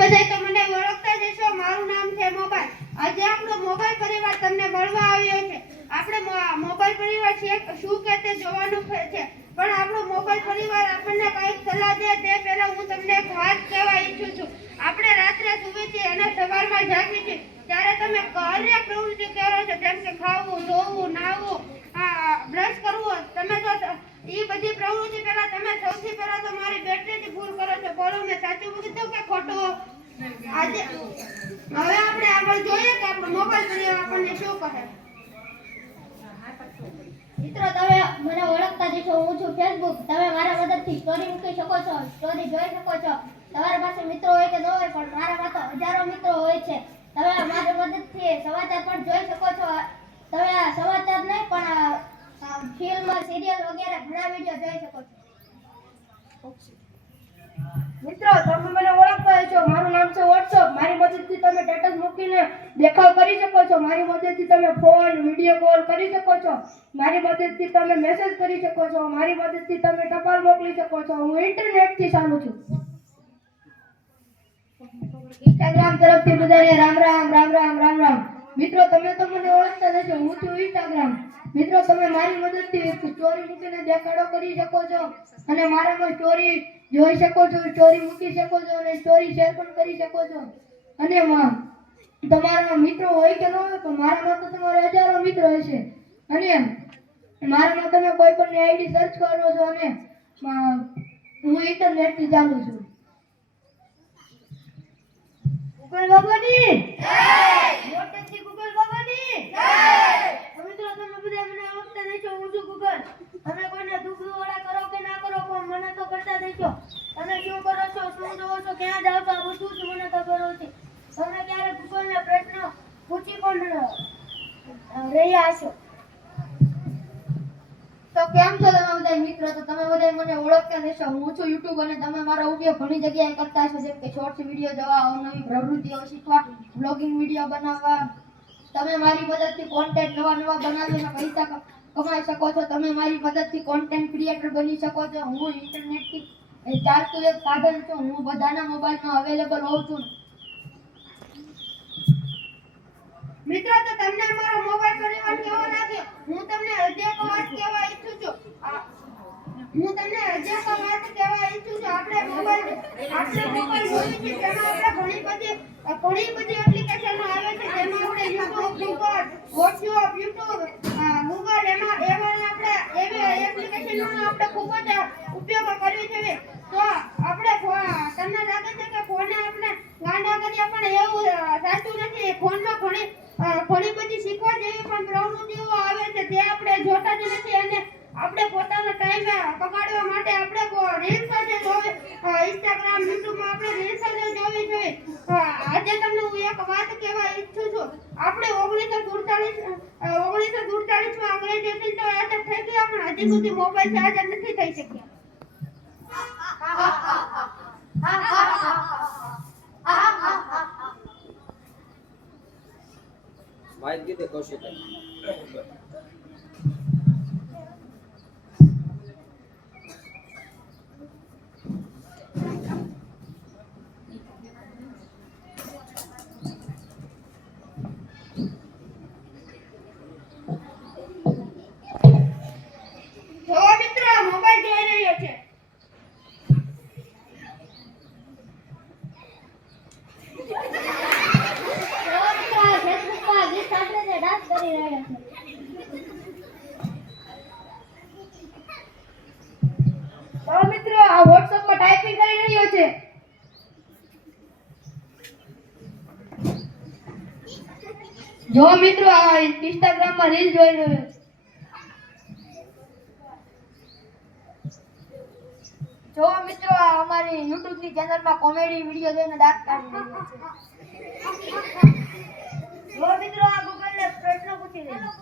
બધા તો મને ઓળખતા જ હશો, મારું નામ છે મોબાઈલ. આજે આપણો મોબાઈલ પરિવાર તમને મળવા આવ્યો છે. આપણે મોબાઈલ પરિવાર છે શું કે તે જોવાનું છે, પણ આપણો મોબાઈલ પરિવાર આપણને કઈક સલાહ દે તે પહેલા હું તમને એક વાત કહેવા ઈચ્છું છું. આપણે રાત્રે સૂઈએ છીએ અને સવારમાં જાગીએ છીએ ત્યારે તમે કાર્ય પ્રવૃત્તિ કરો છો, જેમ કે ખાવું, ધોવું, નાહવું, બ્રશ કરવું. તમે તો એ બધી પ્રવૃત્તિ પહેલા તમે સૌથી પહેલા તો મારી બેટરીથી ફૂલ કરો છો. બોલો મેં સાચું કીધું કે ખોટું? આજે હવે આપણે આગળ જોઈએ કે આપણો મોબાઈલ પરિવાર આપણને શું કહે. મિત્રો તમે મને ઓળખતા જ છો, હું છું ફેસબુક. તમે મારા મદદથી સ્ટોરી મૂકી શકો છો, સ્ટોરી જોઈ શકો છો. તમારા પાસે મિત્રો હોય કે ન હોય, પણ મારા પાસે હજારો મિત્રો હોય છે. તમે મારી મદદથી સમાચાર પણ જોઈ શકો છો. તમે સમાચાર નહીં પણ ફિલ્મ, સિરિયલ વગેરે ઘણા વિડીયો જોઈ શકો છો. મિત્રો તમે મને ઓળખતા છો, મારું નામ છે વોટ્સઅપ. મારી મદદથી તમે સ્ટેટસ મૂકીને દેખાવ કરી શકો છો. મારી મદદથી તમે ફોન, વિડીયો કોલ કરી શકો છો. મારી મદદથી તમે મેસેજ કરી શકો છો. મારી મદદથી તમે ટપાલ મોકલી શકો છો. હું ઇન્ટરનેટથી ચાલું છું. ઇન્સ્ટાગ્રામ તરફથી બધાને રામ રામ રામ રામ રામ રામ. મિત્રો તમે તો મને ઓળખતા નથી, હું છું ઇન્સ્ટાગ્રામ. મિત્રો તમે મારી મદદથી સ્ટોરી મૂકીને દેખાડો કરી શકો છો અને મારામાં સ્ટોરી જોઈ શકો છો, સ્ટોરી મૂકી શકો છો અને સ્ટોરી શેર પણ કરી શકો છો. અને તમારા મિત્રો હોય કે ન હોય, પણ મારામાં તો તમારા હજારો મિત્રો હશે. અને મારામાં તમે કોઈ પણ આઈડી સર્ચ કરો છો અને હું ઇન્ટરનેટથી ચાલુ છું. ગૂગલ બાબાની જય! મોટેથી ગૂગલ બાબાની જય! મિત્રો તમે બધા મને ઓળખતા દેશો, હું છું ગૂગલ. તમે કોઈને દુઃખવાળા કરો કે ના કરો, પણ મને તો કરતા દેશો. તમે શું કરો છો, શું જોવો છો, ક્યાં જાવ છો, આ બધું જ મને ખબર હોય છે. તમે ક્યારે ગૂગલને પ્રશ્ન પૂછી પણ રહ્યા છો. તો કેમ છો તમે બધા મિત્રો? તો તમે બધા મને ઓળખતા દેશો, હું છું યુટ્યુબ અને તમે મારો ઉપયોગ ઘણી જગ્યાએ કરતા હશો, જેમ કે શોર્ટ્સ વિડીયો જોવા, અવનવી પ્રવૃત્તિઓ શીખવા, બ્લોગિંગ વિડીયો બનાવવા. તમે મારી મદદથી કોન્ટેન્ટ નવા બનાવીને પૈસા કમાઈ શકો છો. તમે મારી મદદથી કોન્ટેન્ટ ક્રિએટર બની શકો છો. હું ઇન્ટરનેટથી ચાલતું એક સાધન છું. હું બધાના મોબાઈલમાં અવેલેબલ હોઉં છું. મિત્રો તો તમને અમારો મોબાઈલ પરિવાર કેવો લાગ્યો? હું તમને હજી એક વાત કહેવા ઈચ્છું છું. આપણે મોબાઈલ જોઈએ છે, તેમાં આપણે ઘણી બધી એપ્લિકેશનો આવે છે, જેમાં આપણે YouTube, Google, WhatsApp, YouTube, Google એમાં આપણે એવી એપ્લિકેશનોનો આપણે ખૂબ જ ઉપયોગ કરવો જોઈએ. તો આપણે તમને લાગે છે કે ફોને આપણે ગાંડા કર્યા, પણ એવું સાચું નથી. ફોનમાં ઘણી બધી શીખવા જેવી પણ પ્રવૃત્તિઓ આવે છે, તે આપણે જોતા જ નથી. અને આપણે પોતાનો ટાઈમ બગાડવા માટે આપણે રીલ્સ જ જોવી, ઇન્સ્ટાગ્રામ, યુટ્યુબમાં આપણે રીલ્સ જ જોવી જોઈએ. આજે તમને હું એક વાત કહેવા ઈચ્છું છું. આપણે 1947માં અંગ્રેજોથી તો આઝાદ થઈ ગયા, પણ હજી સુધી મોબાઈલથી આઝાદ નથી થઈ શક્યા. માહિતી કીધી કૌશિક. મોબાઈલ જોઈ રહ્યો છે. ફેસબુકમાં ગીત સાંભળીને ડાન્સ કરી રહ્યા છે. મિત્રો આ વોટ્સએપમાં ટાઈપિંગ કરી રહ્યો છે. જો મિત્રો આ ઇન્સ્ટાગ્રામમાં રીલ જોઈ રહ્યો છે. જો મિત્રો આ અમારી યુટ્યુબની ચેનલમાં કોમેડી વિડીયો જોઈને ડાન્સ કરી રહ્યો છે. જો મિત્રો આ ગૂગલને પ્રશ્ન પૂછી રહ્યો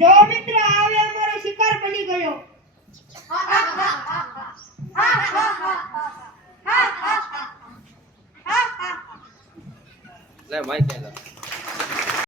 જો મિત્ર આવે અમારો શિકાર બની ગયો. લે માઈક આલા.